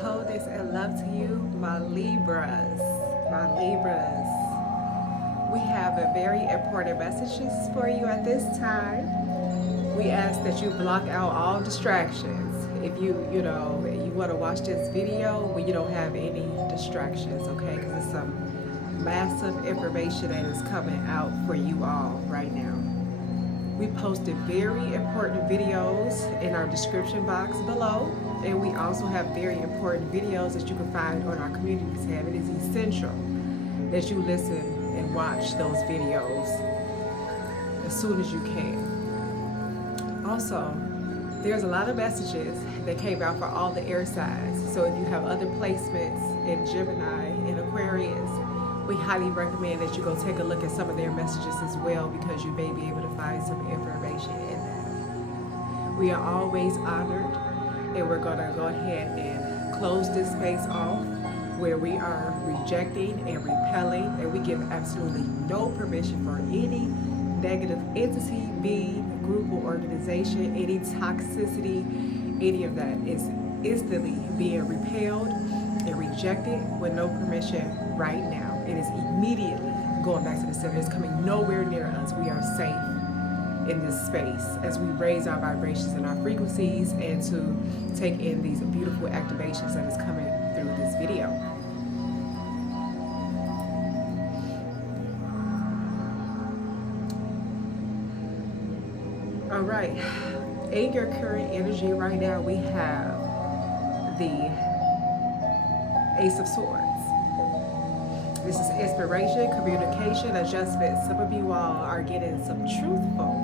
Wholeness and love to you, my Libras. My Libras. We have a very important messages for you at this time. We ask that you block out all distractions. If you want to watch this video when you don't have any distractions, okay? Because it's some massive information that is coming out for you all right now. We posted very important videos in our description box below, and we also have very important videos that you can find on our community tab. It is essential that you listen and watch those videos as soon as you can. Also, there's a lot of messages that came out for all the air signs. So if you have other placements in Gemini and Aquarius, we highly recommend that you go take a look at some of their messages as well, because you may be able to find some information in that. We are always honored, and we're going to go ahead and close this space off where we are rejecting and repelling, and we give absolutely no permission for any negative entity, being, group, or organization, any toxicity, any of that is instantly being repelled and rejected with no permission right now. It is immediately going back to the center. It's coming nowhere near us. We are safe in this space as we raise our vibrations and our frequencies, and to take in these beautiful activations that is coming through this video. All right, in your current energy right now, we have the Ace of Swords. This is inspiration, communication, adjustment. Some of you all are getting some truthful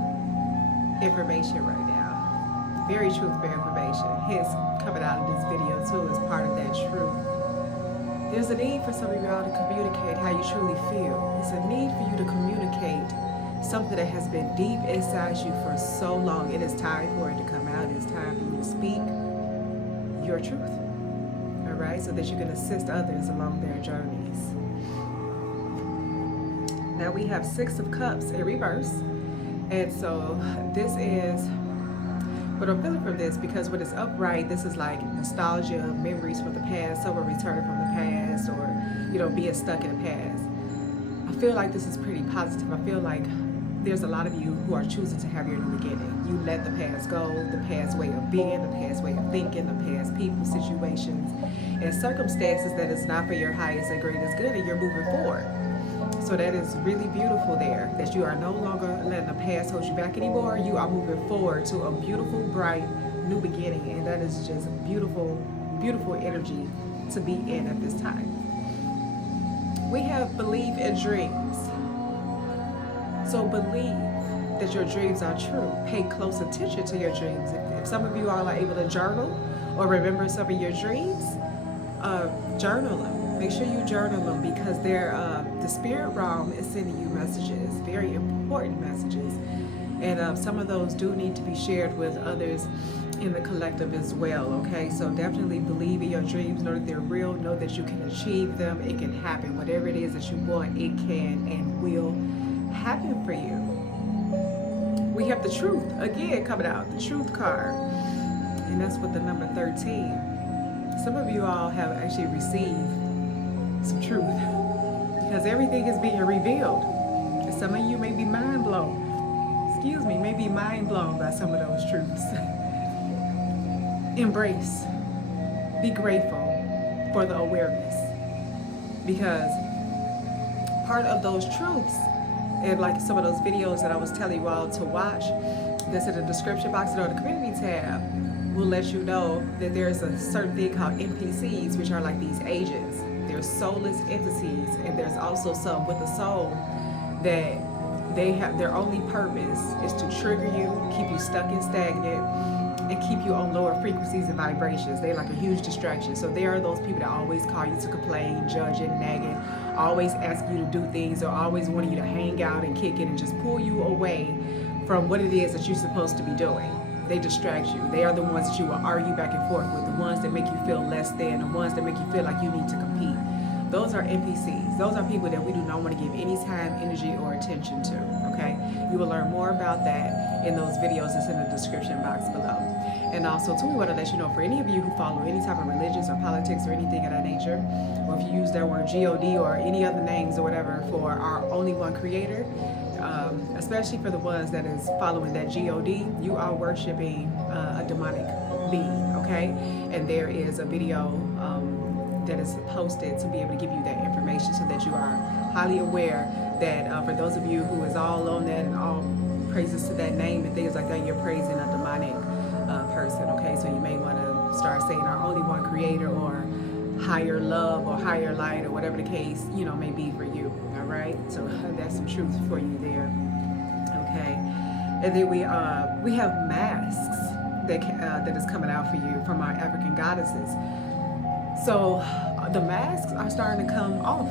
information right now. Very truthful information. Hence, coming out of this video too is part of that truth. There's a need for some of y'all to communicate how you truly feel. It's a need for you to communicate something that has been deep inside you for so long. It is time for it to come out. It is time for you to speak your truth. All right, so that you can assist others along their journeys. Now we have Six of Cups in reverse. And so this is what I'm feeling from this, because when it's upright, this is like nostalgia, memories from the past, someone returning from the past, or being stuck in the past. I feel like this is pretty positive. I feel like there's a lot of you who are choosing to have your new beginning. You let the past go, the past way of being, the past way of thinking, the past people, situations, and circumstances that is not for your highest and greatest good, and you're moving forward. So that is really beautiful there, that you are no longer letting the past hold you back anymore. You are moving forward to a beautiful, bright, new beginning, and that is just beautiful, beautiful energy to be in at this time. We have believe in dreams. So believe that your dreams are true. Pay close attention to your dreams. If some of you all are able to journal or remember some of your dreams, journal them. Make sure you journal them, because the spirit realm is sending you messages, very important messages. And some of those do need to be shared with others in the collective as well, okay? So definitely believe in your dreams. Know that they're real. Know that you can achieve them. It can happen. Whatever it is that you want, it can and will happen for you. We have the truth again coming out, the truth card, and that's with the number 13. Some of you all have actually received some truth, because everything is being revealed. And some of you may be mind blown. May be mind blown by some of those truths. Embrace. Be grateful for the awareness, because part of those truths, and like some of those videos that I was telling you all to watch, that's in the description box and on the community tab, will let you know that there's a certain thing called NPCs, which are like these agents. They're soulless entities, and there's also some with a soul that they have their only purpose is to trigger you, keep you stuck and stagnant, and keep you on lower frequencies and vibrations. They're like a huge distraction. So there are those people that always call you to complain, judging, nagging, always ask you to do things, or always wanting you to hang out and kick it and just pull you away from what it is that you're supposed to be doing. They distract you. They are the ones that you will argue back and forth with, the ones that make you feel less than, the ones that make you feel like you need to compete. Those are NPCs. Those are people that we do not want to give any time, energy, or attention to, okay? You will learn more about that in those videos that's in the description box below. And also, too, we want to let you know, for any of you who follow any type of religions or politics or anything of that nature, or if you use that word God or any other names or whatever for our only one creator, especially for the ones that is following that God, you are worshiping a demonic being, okay? And there is a video that is posted to be able to give you that information so that you are highly aware that for those of you who is all on that and all praises to that name and things like that, you're praising a demonic person, okay? So you may want to start saying our only one creator or higher love or higher light or whatever the case, may be for you, all right? So that's some truth for you there, okay? And then we have masks that is coming out for you from our African goddesses. So the masks are starting to come off.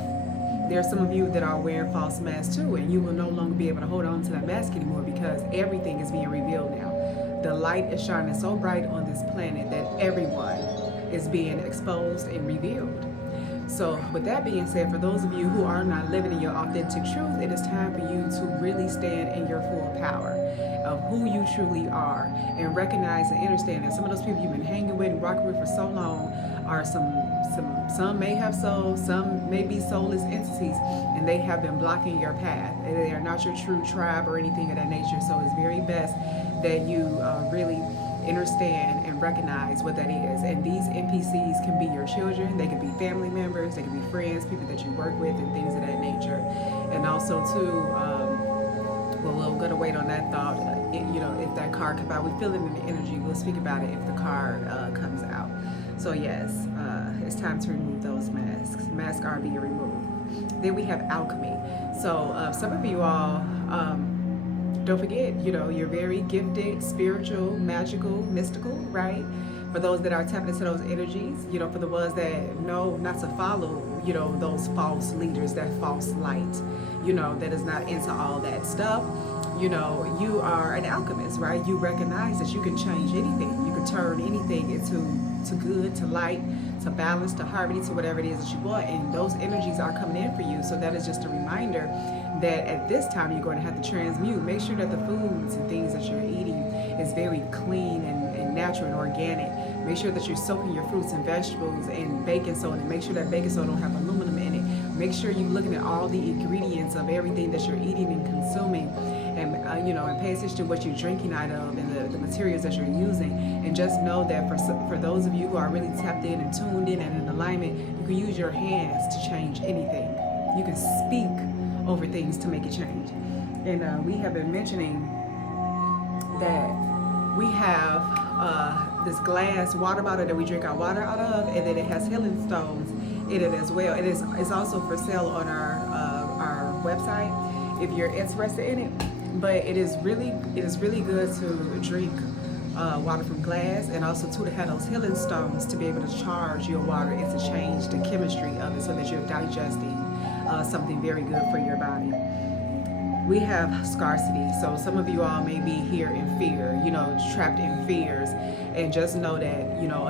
There are some of you that are wearing false masks too, and you will no longer be able to hold on to that mask anymore because everything is being revealed now. The light is shining so bright on this planet that everyone is being exposed and revealed. So with that being said, for those of you who are not living in your authentic truth, it is time for you to really stand in your full power of who you truly are and recognize and understand that some of those people you've been hanging with and rocking with for so long are some may have souls, some may be soulless entities, and they have been blocking your path. They are not your true tribe or anything of that nature. So it's very best that you really understand and recognize what that is. And these NPCs can be your children, they can be family members, they can be friends, people that you work with, and things of that nature. And also too, we're going to wait on that thought. If that card comes out, we feel it in the energy. We'll speak about it if the card comes out. So yes, it's time to remove those masks. Masks are being removed. Then we have alchemy. So some of you all, don't forget, you're very gifted, spiritual, magical, mystical, right? For those that are tapping into those energies, for the ones that know not to follow, those false leaders, that false light, that is not into all that stuff. You are an alchemist, right? You recognize that you can change anything. You can turn anything into good, to light, to balance, to harmony, to whatever it is that you want. And those energies are coming in for you. So that is just a reminder that at this time you're going to have to transmute. Make sure that the foods and things that you're eating is very clean and natural and organic. Make sure that you're soaking your fruits and vegetables in baking soda. And make sure that baking soda don't have aluminum in it. Make sure you're looking at all the ingredients of everything that you're eating and consuming. And and pay attention to what you're drinking out of and the materials that you're using. And just know that for those of you who are really tapped in and tuned in and in alignment, you can use your hands to change anything. You can speak over things to make it change. And we have been mentioning that we have this glass water bottle that we drink our water out of, and then it has healing stones in it as well. It's also for sale on our website if you're interested in it. But it is really good to drink water from glass, and also to have those healing stones to be able to charge your water and to change the chemistry of it so that you're digesting something very good for your body. We have scarcity. So some of you all may be here in fear, trapped in fears. And just know that,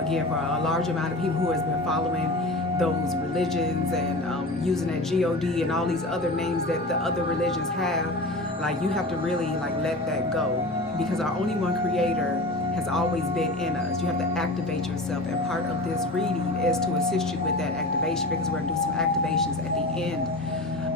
again, for a large amount of people who has been following those religions and using that God and all these other names that the other religions have, you have to really let that go, because our only one creator has always been in us. You have to activate yourself, and part of this reading is to assist you with that activation, because we're going to do some activations at the end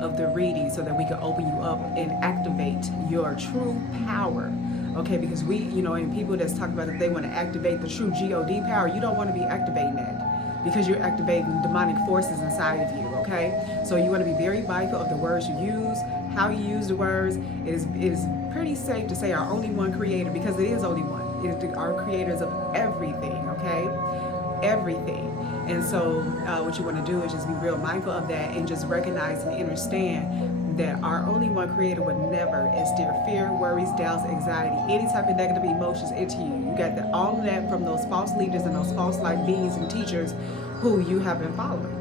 of the reading so that we can open you up and activate your true power. Okay, because we, and people that's talking about if they want to activate the true God power, you don't want to be activating that, because you're activating demonic forces inside of you, okay? So you want to be very mindful of the words you use, how you use the words. It is pretty safe to say our only one creator, because it is only one. It is our creators of everything, okay? Everything. And so what you want to do is just be real mindful of that and just recognize and understand that our only one creator would never instill fear, worries, doubts, anxiety, any type of negative emotions into you. You got all of that from those false leaders and those false light beings and teachers who you have been following.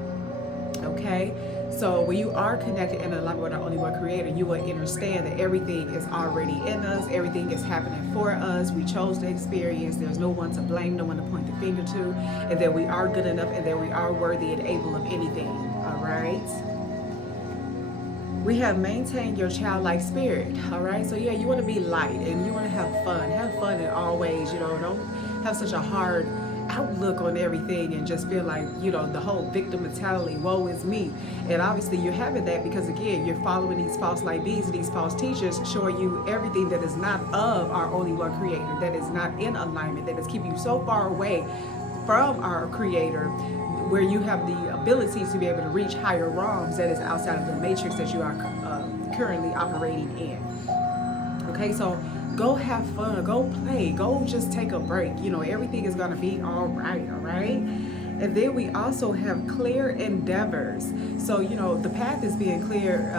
Okay? So when you are connected and aligned with our only one creator, you will understand that everything is already in us, everything is happening for us. We chose the experience. There's no one to blame, no one to point the finger to, and that we are good enough and that we are worthy and able of anything. All right? We have maintained your childlike spirit. All right? So yeah, you want to be light and you want to have fun. Have fun in all ways. have such a hard outlook on everything and just feel like, you know, the whole victim mentality, woe is me. And obviously you're having that because, again, you're following these false light beings and these false teachers showing you everything that is not of our only one creator, that is not in alignment, that is keeping you so far away from our creator, where you have the ability to be able to reach higher realms that is outside of the matrix that you are currently operating in. Okay, so go have fun, go play, go just take a break. You know, everything is gonna be all right, all right? And then we also have clear endeavors. So, you know, the path is being clear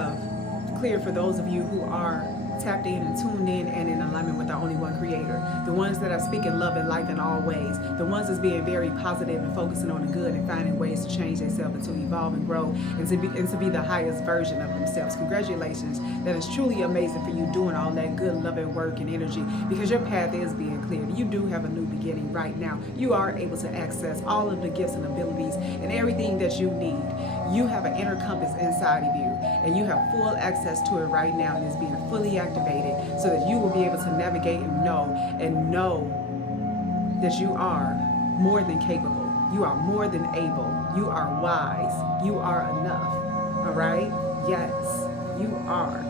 for those of you who are tapped in and tuned in and in alignment with our only one creator. The ones that are speaking love and life in all ways. The ones that's being very positive and focusing on the good and finding ways to change themselves and to evolve and grow and to be the highest version of themselves. Congratulations. That is truly amazing for you doing all that good loving work and energy, because your path is being cleared. You do have a new beginning right now. You are able to access all of the gifts and abilities and everything that you need. You have an inner compass inside of you, and you have full access to it right now, and it's being fully activated so that you will be able to navigate and know that you are more than capable. You are more than able. You are wise. You are enough. All right? Yes, you are.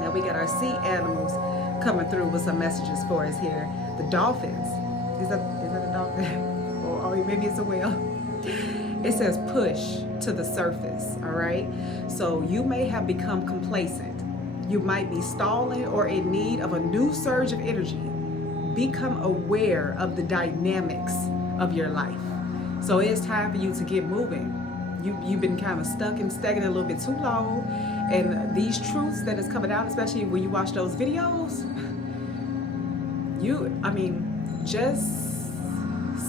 Now we got our sea animals coming through with some messages for us here. The dolphins. Is that a dolphin? or maybe it's a whale. It says push to the surface, all right? So you may have become complacent. You might be stalling or in need of a new surge of energy. Become aware of the dynamics of your life. So it's time for you to get moving. You've been kind of stuck and stagnant a little bit too long. And these truths that is coming out, especially when you watch those videos, just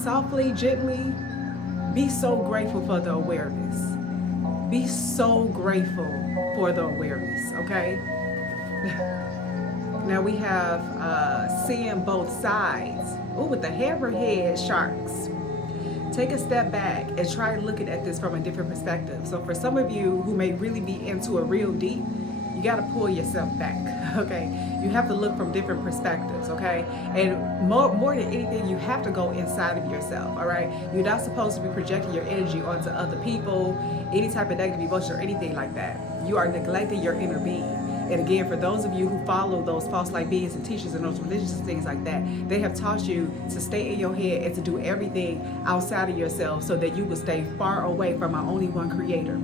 softly, gently, be so grateful for the awareness. Be so grateful for the awareness, okay? Now we have seeing both sides. Ooh, with the hammerhead sharks. Take a step back and try looking at this from a different perspective. So for some of you who may really be into a real deep, you got to pull yourself back, okay? You have to look from different perspectives, okay? And more than anything, you have to go inside of yourself, all right? You're not supposed to be projecting your energy onto other people, any type of negative emotion or anything like that. You are neglecting your inner being. And again, for those of you who follow those false light beings and teachers and those religious things like that, they have taught you to stay in your head and to do everything outside of yourself so that you will stay far away from our only one creator,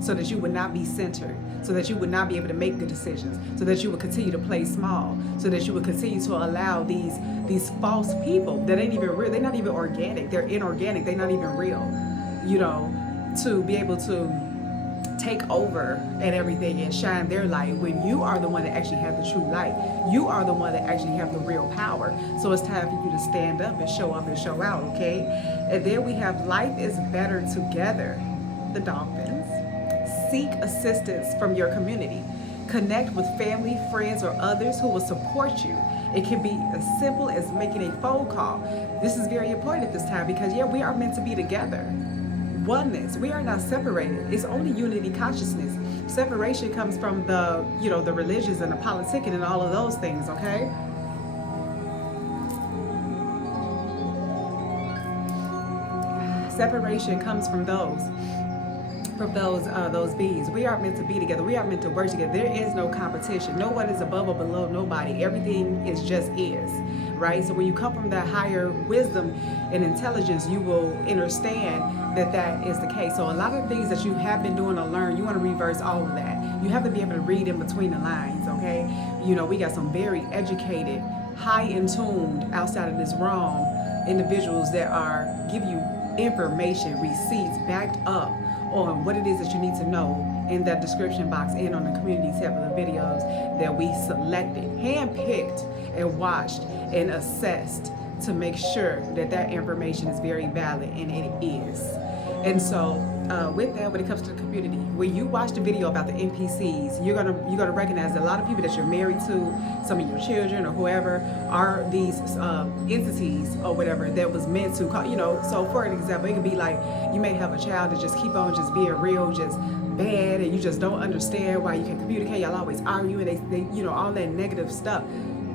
so that you would not be centered, so that you would not be able to make good decisions, so that you would continue to play small, so that you would continue to allow these false people that ain't even real, they're not even organic, they're inorganic, they're not even real, you know, to be able to take over and everything and shine their light when you are the one that actually have the true light. You are the one that actually have the real power. So it's time for you to stand up and show out, okay? And then we have life is better together, the dolphins. Seek assistance from your community. Connect with family, friends, or others who will support you. It can be as simple as making a phone call. This is very important at this time because, yeah, we are meant to be together. Oneness. We are not separated. It's only unity consciousness. Separation comes from the religions and the politicking and all of those things, okay? Separation comes from those beings. We are meant to be together. We are meant to work together. There is no competition. No one is above or below nobody. Everything is just is, right? So when you come from that higher wisdom and intelligence, you will understand that is the case. So a lot of things that you have been doing or learned, you want to reverse all of that. You have to be able to read in between the lines, okay? You know, we got some very educated, high in tuned, outside of this realm, individuals that are give you information, receipts backed up on what it is that you need to know in that description box and on the community tab of the videos that we selected, handpicked, and watched and assessed to make sure that information is very valid, and it is. And so with that, when it comes to the community, when you watch the video about the NPCs, you're gonna recognize that a lot of people that you're married to, some of your children or whoever, are these entities or whatever that was meant to call, so for an example, it could be like you may have a child that just keep on just being real, just bad, and you just don't understand why you can't communicate, y'all always argue, and they all that negative stuff.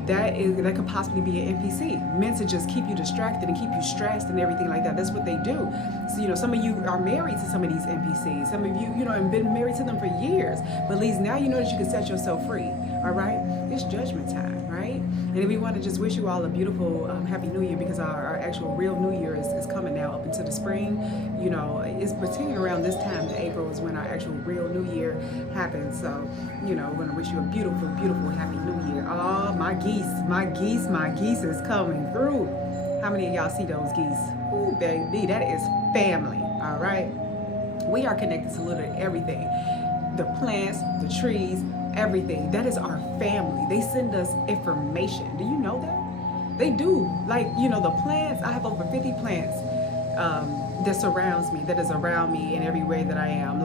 that could possibly be an NPC, meant to just keep you distracted and keep you stressed and everything like that. That's what they do. So some of you are married to some of these NPCs. Some of you have been married to them for years, but at least now you know that you can set yourself free. All right, it's judgment time, right? And then we want to just wish you all a beautiful happy new year, because our actual real new year is coming now up into the spring. It's particularly around this time, April, is when our actual real new year happens. So we're going to wish you a beautiful, beautiful happy new year. Oh, my geese is coming through. How many of y'all see those geese? Ooh, baby, that is family. All right, we are connected to literally everything, the plants, the trees, everything. That is our family. They send us information. Do you know that? They do. Like, the plants, I have over 50 plants that surrounds me, that is around me in every way that I am.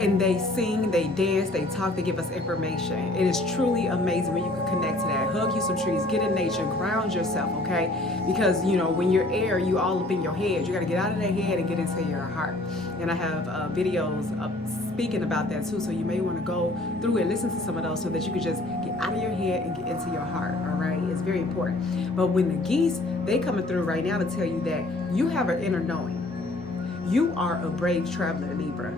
And they sing, they dance, they talk, they give us information. It is truly amazing when you can connect to that. Hug you some trees, get in nature, ground yourself, okay? Because, when you're air, you all up in your head. You got to get out of that head and get into your heart. And I have videos speaking about that too. So you may want to go through and listen to some of those so that you can just get out of your head and get into your heart, all right? It's very important. But when the geese, they coming through right now to tell you that you have an inner knowing. You are a brave traveler, Libra.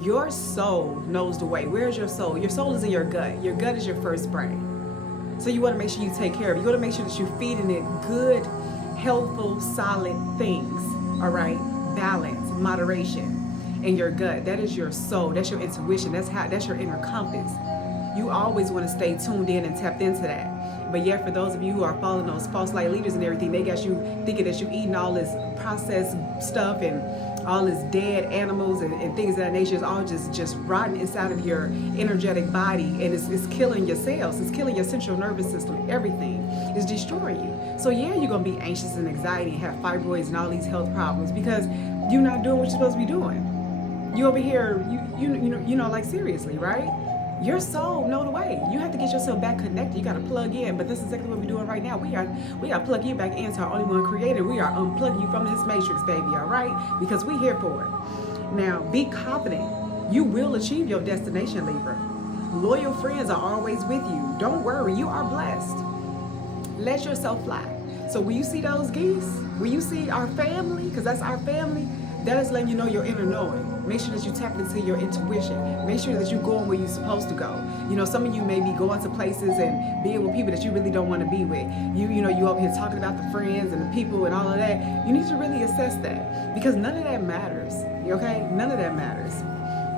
Your soul knows the way. Where's your soul? Your soul is in your gut. Your gut is your first brain. So you want to make sure you take care of it. You want to make sure that you're feeding it good, healthful, solid things. All right? Balance, moderation in your gut. That is your soul. That's your intuition. That's your inner compass. You always want to stay tuned in and tapped into that. But yet, for those of you who are following those false light leaders and everything, they got you thinking that you're eating all this processed stuff and all this dead animals and things of that nature. Is all just rotting inside of your energetic body, and it's killing your cells. It's killing your central nervous system. Everything is destroying you. So yeah, you're gonna be anxious and anxiety and have fibroids and all these health problems because you're not doing what you're supposed to be doing. You over here, like seriously, right? Your soul know the way. You have to get yourself back connected. You got to plug in. But this is exactly what we're doing right now. We got to plug you back into our only one creator. We are unplugging you from this matrix, baby, all right? Because we're here for it. Now, be confident. You will achieve your destination, Libra. Loyal friends are always with you. Don't worry. You are blessed. Let yourself fly. So when you see those geese, when you see our family, because that's our family, that is letting you know your inner knowing. Make sure that you tap into your intuition. Make sure that you're going where you're supposed to go. Some of you may be going to places and being with people that you really don't want to be with. You over here talking about the friends and the people and all of that. You need to really assess that, because none of that matters. Okay? None of that matters.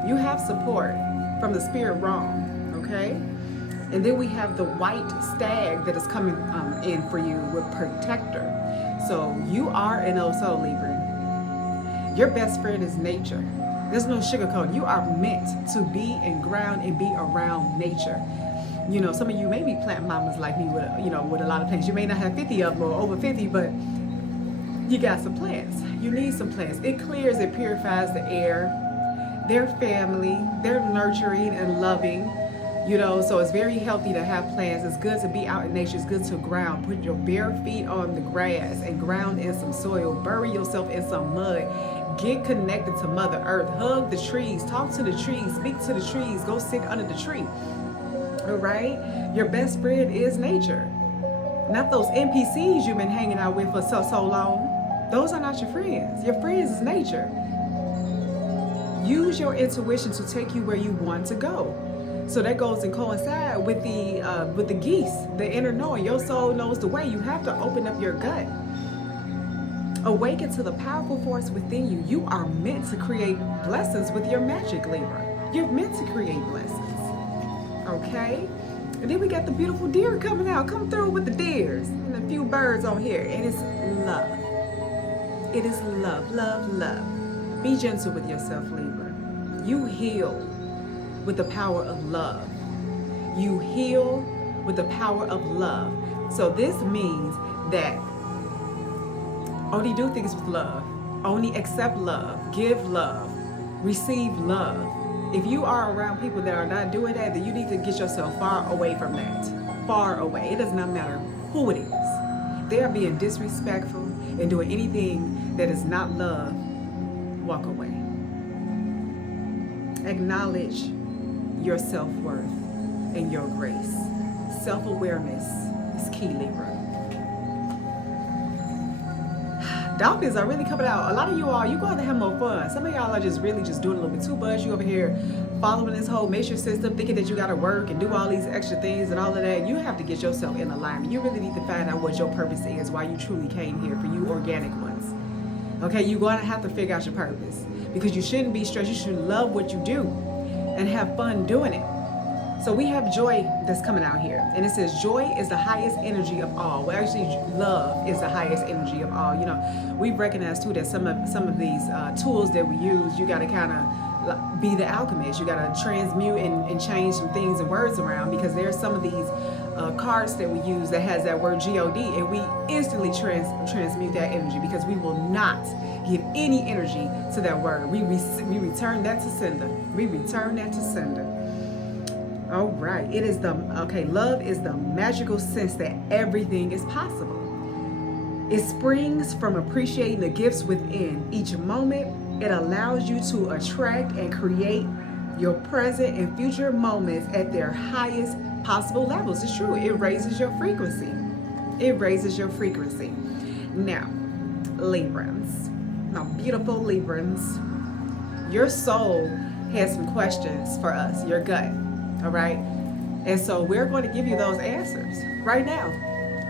You have support from the spirit realm. Okay? And then we have the white stag that is coming in for you with protector. So you are an soul, Libra. Your best friend is nature. There's no sugarcoat. You are meant to be and ground and be around nature. Some of you may be plant mamas like me with a lot of plants. You may not have 50 of them or over 50, but you got some plants. You need some plants. It clears, it purifies the air. They're family. They're nurturing and loving. So it's very healthy to have plants. It's good to be out in nature. It's good to ground. Put your bare feet on the grass and ground in some soil. Bury yourself in some mud. Get connected to Mother Earth. Hug the trees. Talk to the trees. Speak to the trees. Go sit under the tree. All right? Your best friend is nature. Not those NPCs you've been hanging out with for so long. Those are not your friends. Your friends is nature. Use your intuition to take you where you want to go. So that goes and coincide with the geese, the inner knowing. Your soul knows the way. You have to open up your gut. Awaken to the powerful force within you. You are meant to create blessings with your magic, Libra. You're meant to create blessings. Okay? And then we got the beautiful deer coming out. Come through with the deers and a few birds on here. And it's love. It is love, love, love. Be gentle with yourself, Libra. You heal with the power of love. You heal with the power of love. So this means that only do things with love. Only accept love. Give love. Receive love. If you are around people that are not doing that, then you need to get yourself far away from that. Far away. It does not matter who it is. They are being disrespectful and doing anything that is not love. Walk away. Acknowledge your self-worth and your grace. Self-awareness is key, Libra. Dolphins are really coming out. A lot of you all, you go out to have more fun. Some of y'all are just really just doing a little bit too much. You over here following this whole matrix system, thinking that you got to work and do all these extra things and all of that. You have to get yourself in alignment. You really need to find out what your purpose is, why you truly came here, for you organic ones. Okay, you're going to have to figure out your purpose, because you shouldn't be stressed. You should love what you do and have fun doing it. So we have joy that's coming out here. And it says joy is the highest energy of all. Well, actually, love is the highest energy of all. You know, we recognize too that some of these tools that we use, you got to kind of be the alchemist. You got to transmute and change some things and words around, because there's some of these cards that we use that has that word God, and we instantly transmute that energy, because we will not give any energy to that word. We return that to sender. We return that to sender. All right. It is love is the magical sense that everything is possible. It springs from appreciating the gifts within. Each moment, it allows you to attract and create your present and future moments at their highest possible levels. It's true. It raises your frequency. It raises your frequency. Now, Librans, my beautiful Librans, your soul has some questions for us, your gut. All right. And so we're going to give you those answers right now,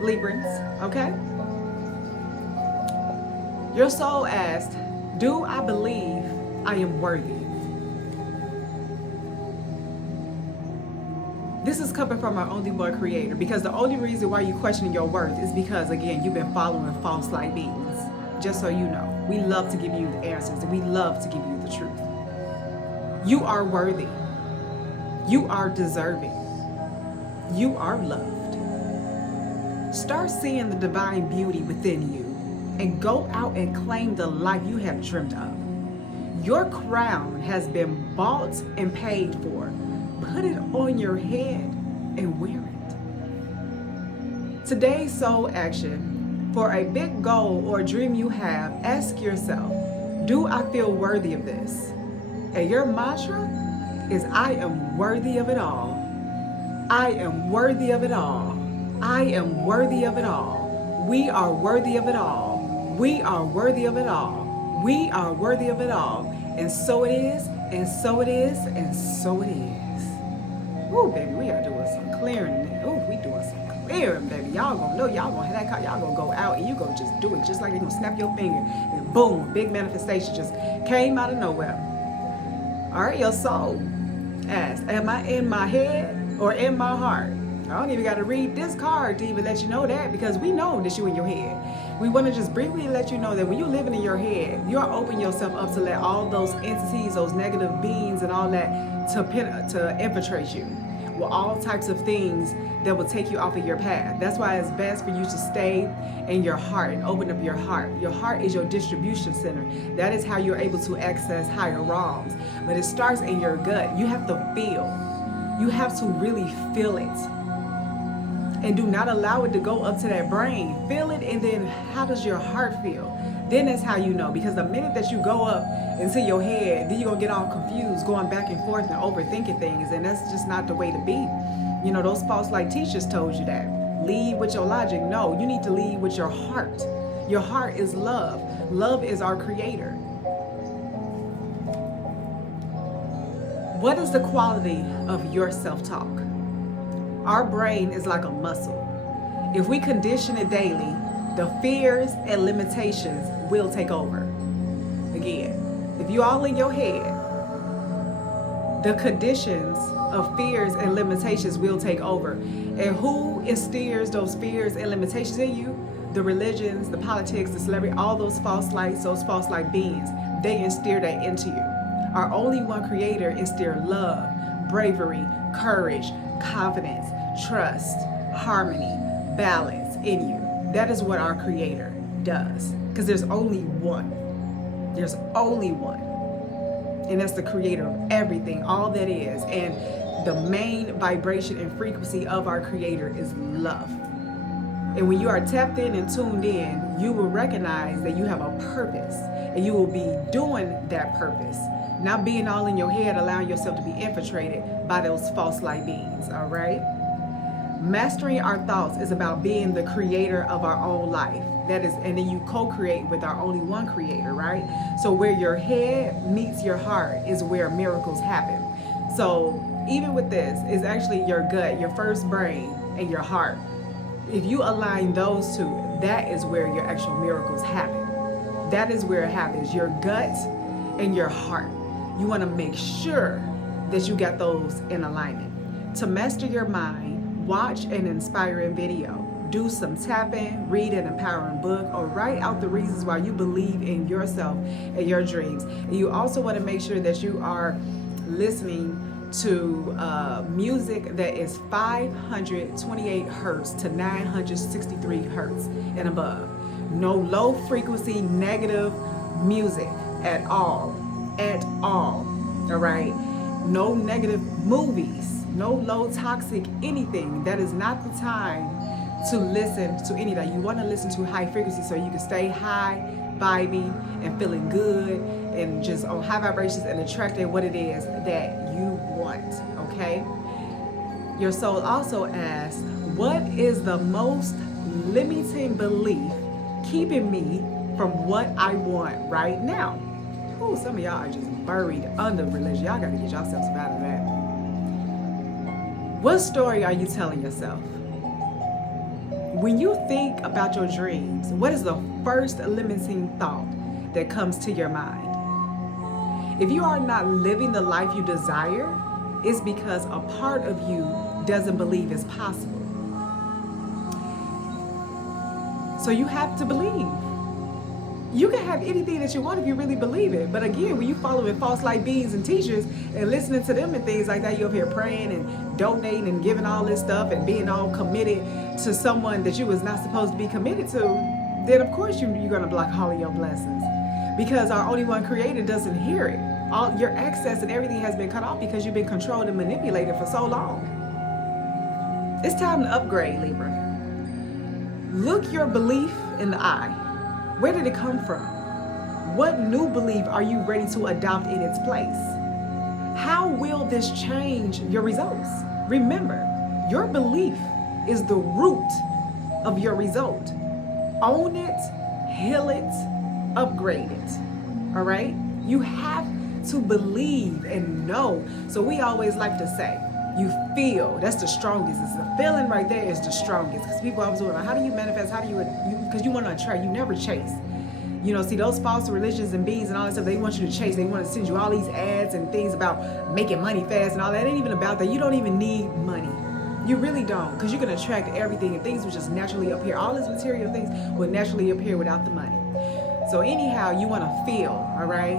Librans. Okay. Your soul asked, do I believe I am worthy? This is coming from our only one creator, because the only reason why you're questioning your worth is because, again, you've been following false light beings. Just so you know, we love to give you the answers, and we love to give you the truth. You are worthy. You are deserving. You are loved. Start seeing the divine beauty within you and go out and claim the life you have dreamed of. Your crown has been bought and paid for. Put it on your head and wear it. Today's soul action: for a big goal or dream you have, ask yourself, do I feel worthy of this? And your mantra is, I am worthy of it all. I am worthy of it all. I am worthy of it all. We are worthy of it all. We are worthy of it all. We are worthy of it all. And so it is, and so it is, and so it is. Ooh, baby, we are doing some clearing. Ooh, we doing some clearing, baby. Y'all gonna know, y'all gonna have that car, y'all gonna go out and you gonna just do it, just like you gonna snap your finger and boom, big manifestation just came out of nowhere. All right, your soul asked, am I in my head or in my heart? I don't even got to read this card to even let you know that, because we know that you're in your head. We want to just briefly let you know that when you're living in your head, you're opening yourself up to let all those entities, those negative beings and all that to infiltrate you with all types of things that will take you off of your path. That's why it's best for you to stay in your heart and open up your heart. Your heart is your distribution center. That is how you're able to access higher realms. But it starts in your gut. You have to feel. You have to really feel it. And do not allow it to go up to that brain. Feel it, and then how does your heart feel? Then that's how you know. Because the minute that you go up into your head, then you're going to get all confused, going back and forth and overthinking things. And that's just not the way to be. You know, those false light teachers told you that. Lead with your logic. No, you need to lead with your heart. Your heart is love. Love is our creator. What is the quality of your self-talk? Our brain is like a muscle. If we condition it daily, the fears and limitations will take over. Again, if you're all in your head, the conditions of fears and limitations will take over. And who instills those fears and limitations in you? The religions, the politics, the celebrity, all those false lights, those false light beings, they instill that into you. Our only one creator instilled love, bravery, courage, confidence, trust, harmony, balance in you. That is what our creator does. Because there's only one. There's only one. And that's the creator of everything, all that is. And the main vibration and frequency of our creator is love. And when you are tapped in and tuned in, you will recognize that you have a purpose. And you will be doing that purpose. Not being all in your head, allowing yourself to be infiltrated by those false light beings, all right? Mastering our thoughts is about being the creator of our own life. That is, and then you co-create with our only one creator, right? So where your head meets your heart is where miracles happen. So even with this, it's actually your gut, your first brain, and your heart. If you align those two, that is where your actual miracles happen. That is where it happens, your gut and your heart. You want to make sure that you got those in alignment. To master your mind, watch an inspiring video, do some tapping, read an empowering book, or write out the reasons why you believe in yourself and your dreams. And you also want to make sure that you are listening to music that is 528 hertz to 963 hertz and above. No low frequency negative music at all, all right? No negative movies, no low toxic anything. That is not the time to listen to any of that. You want to listen to high frequency so you can stay high, vibing, and feeling good, and just on high vibrations and attracting what it is that you want, okay? Your soul also asks, what is the most limiting belief keeping me from what I want right now? Ooh, some of y'all are just buried under religion. Y'all got to get yourselves out of that. What story are you telling yourself? When you think about your dreams, what is the first limiting thought that comes to your mind? If you are not living the life you desire, it's because a part of you doesn't believe it's possible. So you have to believe. You can have anything that you want if you really believe it. But again, when you following false light beings and teachers and listening to them and things like that, you're up here praying and donating and giving all this stuff and being all committed to someone that you was not supposed to be committed to, then of course you're going to block all of your blessings. Because our only one creator doesn't hear it. All your access and everything has been cut off because you've been controlled and manipulated for so long. It's time to upgrade, Libra. Look your belief in the eye. Where did it come from? What new belief are you ready to adopt in its place? How will this change your results? Remember, your belief is the root of your result. Own it, heal it, upgrade it. All right? You have to believe and know. So we always like to say, you feel, that's the strongest. It's the feeling right there is the strongest. Because people always wonder, how do you manifest? How do you because you want to attract, you never chase. You know, see those false religions and beings and all that stuff, they want you to chase. They want to send you all these ads and things about making money fast and all that. It ain't even about that. You don't even need money. You really don't, because you can attract everything and things will just naturally appear. All these material things will naturally appear without the money. So anyhow, you want to feel, all right?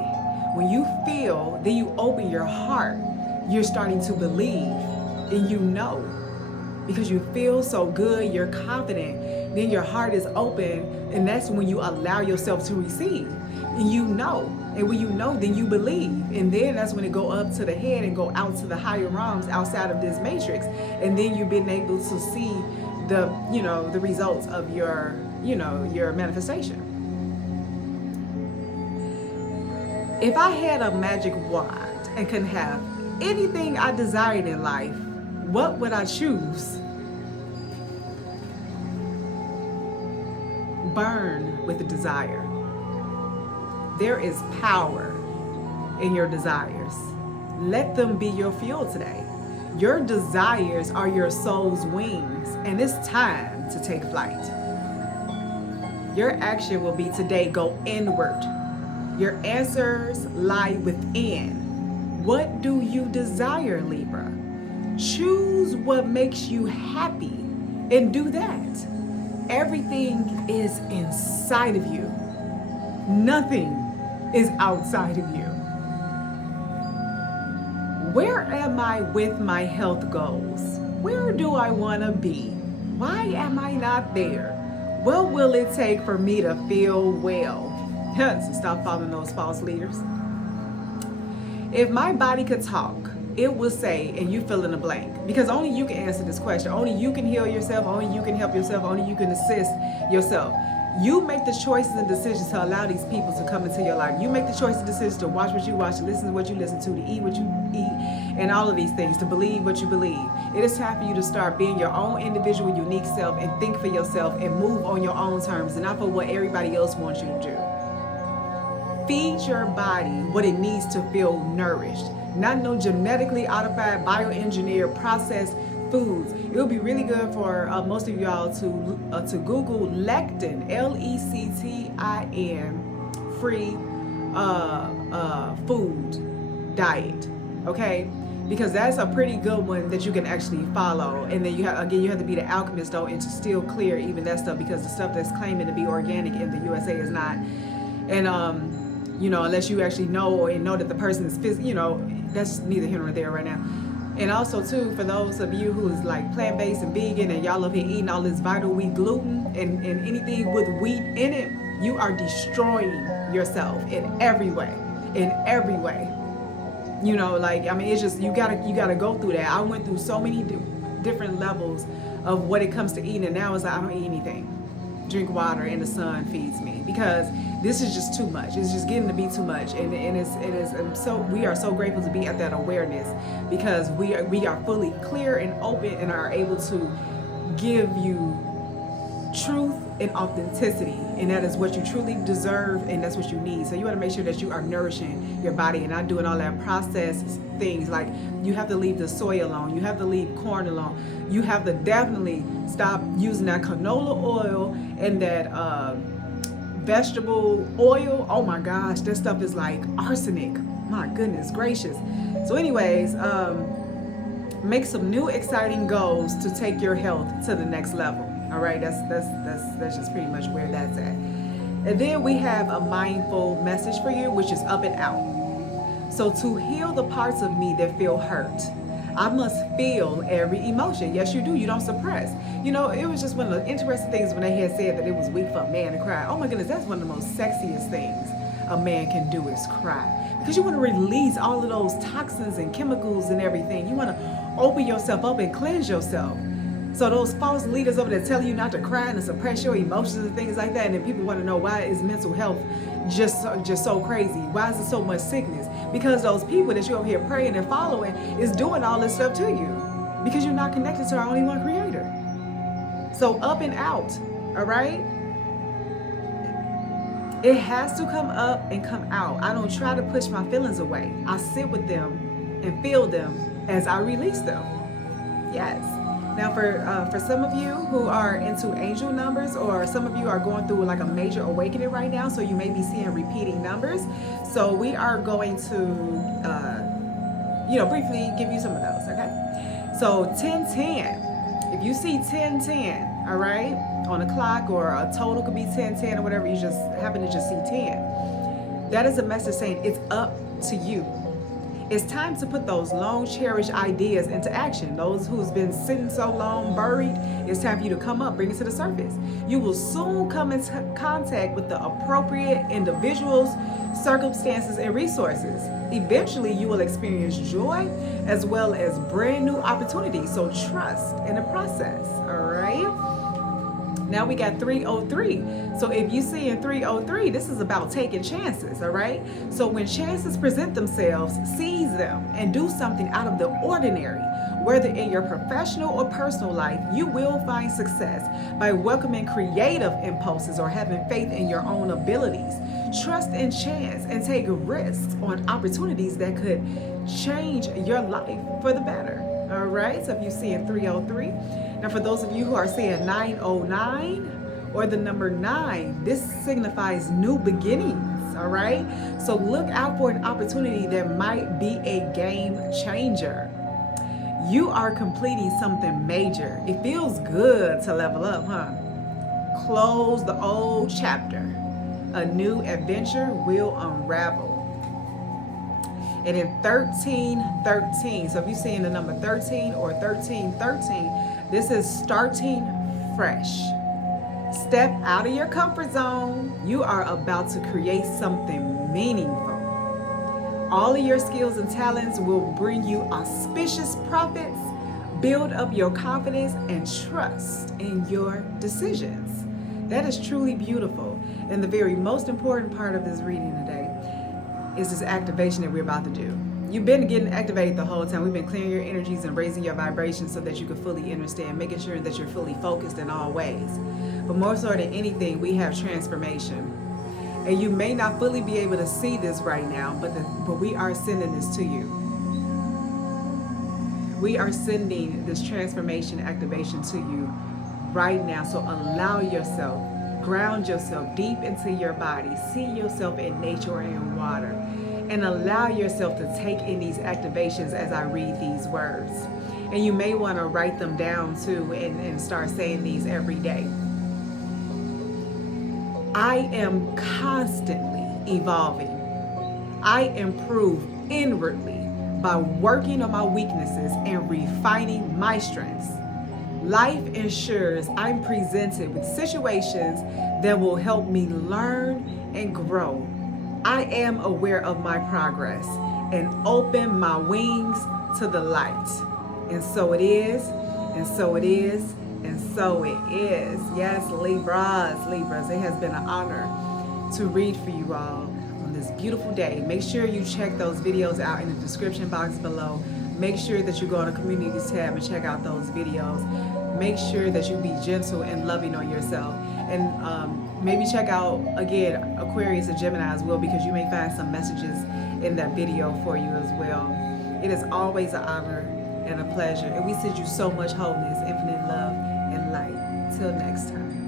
When you feel, then you open your heart. You're starting to believe and you know, because you feel so good, you're confident, then your heart is open, and that's when you allow yourself to receive. And you know, and when you know, then you believe, and then that's when it go up to the head and go out to the higher realms outside of this matrix, and then you've been able to see the, you know, the results of your, you know, your manifestation. If I had a magic wand and could have anything I desired in life, what would I choose? Burn with the desire. There is power in your desires. Let them be your fuel today. Your desires are your soul's wings, and it's time to take flight. Your action will be today, go inward. Your answers lie within. What do you desire, Libra? Choose what makes you happy and do that. Everything is inside of you. Nothing is outside of you. Where am I with my health goals? Where do I want to be? Why am I not there? What will it take for me to feel well? So stop following those false leaders. If my body could talk, it would say, and you fill in the blank, because only you can answer this question. Only you can heal yourself. Only you can help yourself. Only you can assist yourself. You make the choices and decisions to allow these people to come into your life. You make the choices and decisions to watch what you watch, to listen to what you listen to eat what you eat, and all of these things, to believe what you believe. It is time for you to start being your own individual, unique self, and think for yourself and move on your own terms and not for what everybody else wants you to do. Feed your body what it needs to feel nourished, not no genetically modified, bioengineered, processed foods. It would be really good for most of y'all to Google lectin, LECTIN, free food diet, okay? Because that's a pretty good one that you can actually follow. And then you have to be the alchemist though, and to still clear even that stuff, because the stuff that's claiming to be organic in the USA is not. And unless you actually know that the person is that's neither here nor there right now. And also too, for those of you who is like plant-based and vegan, and y'all up here eating all this vital wheat gluten and anything with wheat in it, you are destroying yourself in every way. It's just, you gotta go through that. I went through so many different levels of what it comes to eating, and now it's like I don't eat anything. Drink water and the sun feeds me, because this is just too much. It's just getting to be too much, and it is. So we are so grateful to be at that awareness, because we are fully clear and open and are able to give you truth and authenticity, and that is what you truly deserve, and that's what you need. So you want to make sure that you are nourishing your body and not doing all that processed things. Like, you have to leave the soy alone, you have to leave corn alone, you have to definitely stop using that canola oil and that vegetable oil. Oh my gosh, that stuff is like arsenic. My goodness gracious. So anyways, make some new exciting goals to take your health to the next level. All right, that's just pretty much where that's at. And then we have a mindful message for you, which is up and out. So to heal the parts of me that feel hurt, I must feel every emotion. Yes, you do. You don't suppress. It was just one of the interesting things when they had said that it was weak for a man to cry. Oh my goodness, that's one of the most sexiest things a man can do is cry. Because you want to release all of those toxins and chemicals and everything. You want to open yourself up and cleanse yourself. So those false leaders over there telling you not to cry and to suppress your emotions and things like that, and then people want to know, why is mental health just so crazy? Why is there so much sickness? Because those people that you're over here praying and following is doing all this stuff to you, because you're not connected to our only one creator. So up and out, all right? It has to come up and come out. I don't try to push my feelings away. I sit with them and feel them as I release them. Yes. Now, for some of you who are into angel numbers, or some of you are going through like a major awakening right now, so you may be seeing repeating numbers. So we are going to, briefly give you some of those, okay? So 1010, if you see 1010, all right, on a clock, or a total could be 1010 or whatever, you just happen to just see 10. That is a message saying it's up to you. It's time to put those long cherished ideas into action. Those who's been sitting so long buried, it's time for you to come up, bring it to the surface. You will soon come into contact with the appropriate individuals, circumstances, and resources. Eventually, you will experience joy as well as brand new opportunities. So trust in the process, all right? Now we got 303. So if you see in 303, this is about taking chances, all right? So when chances present themselves, seize them and do something out of the ordinary. Whether in your professional or personal life, you will find success by welcoming creative impulses or having faith in your own abilities. Trust in chance and take risks on opportunities that could change your life for the better. All right, so if you see in 303, now for those of you who are seeing 909 or the number 9, this signifies new beginnings, all right? So look out for an opportunity that might be a game changer. You are completing something major. It feels good to level up, huh? Close the old chapter. A new adventure will unravel. And in 1313, so if you're seeing the number 13 or 1313, this is starting fresh. Step out of your comfort zone. You are about to create something meaningful. All of your skills and talents will bring you auspicious profits. Build up your confidence and trust in your decisions. That is truly beautiful. And the very most important part of this reading today is this activation that we're about to do. You've been getting activated the whole time. We've been clearing your energies and raising your vibrations so that you can fully understand, making sure that you're fully focused in all ways. But more so than anything, we have transformation. And you may not fully be able to see this right now, but we are sending this to you. We are sending this transformation activation to you right now. So allow yourself, ground yourself deep into your body, see yourself in nature and in water, and allow yourself to take in these activations as I read these words. And you may want to write them down too and start saying these every day. I am constantly evolving. I improve inwardly by working on my weaknesses and refining my strengths. Life ensures I'm presented with situations that will help me learn and grow. I am aware of my progress and open my wings to the light. And so it is, and so it is, and so it is. Yes, Libras, it has been an honor to read for you all on this beautiful day. Make sure you check those videos out in the description box below. Make sure that you go on the communities tab and check out those videos. Make sure that you be gentle and loving on yourself. And maybe check out, again, Aquarius and Gemini as well, because you may find some messages in that video for you as well. It is always an honor and a pleasure. And we send you so much wholeness, infinite love, and light. Till next time.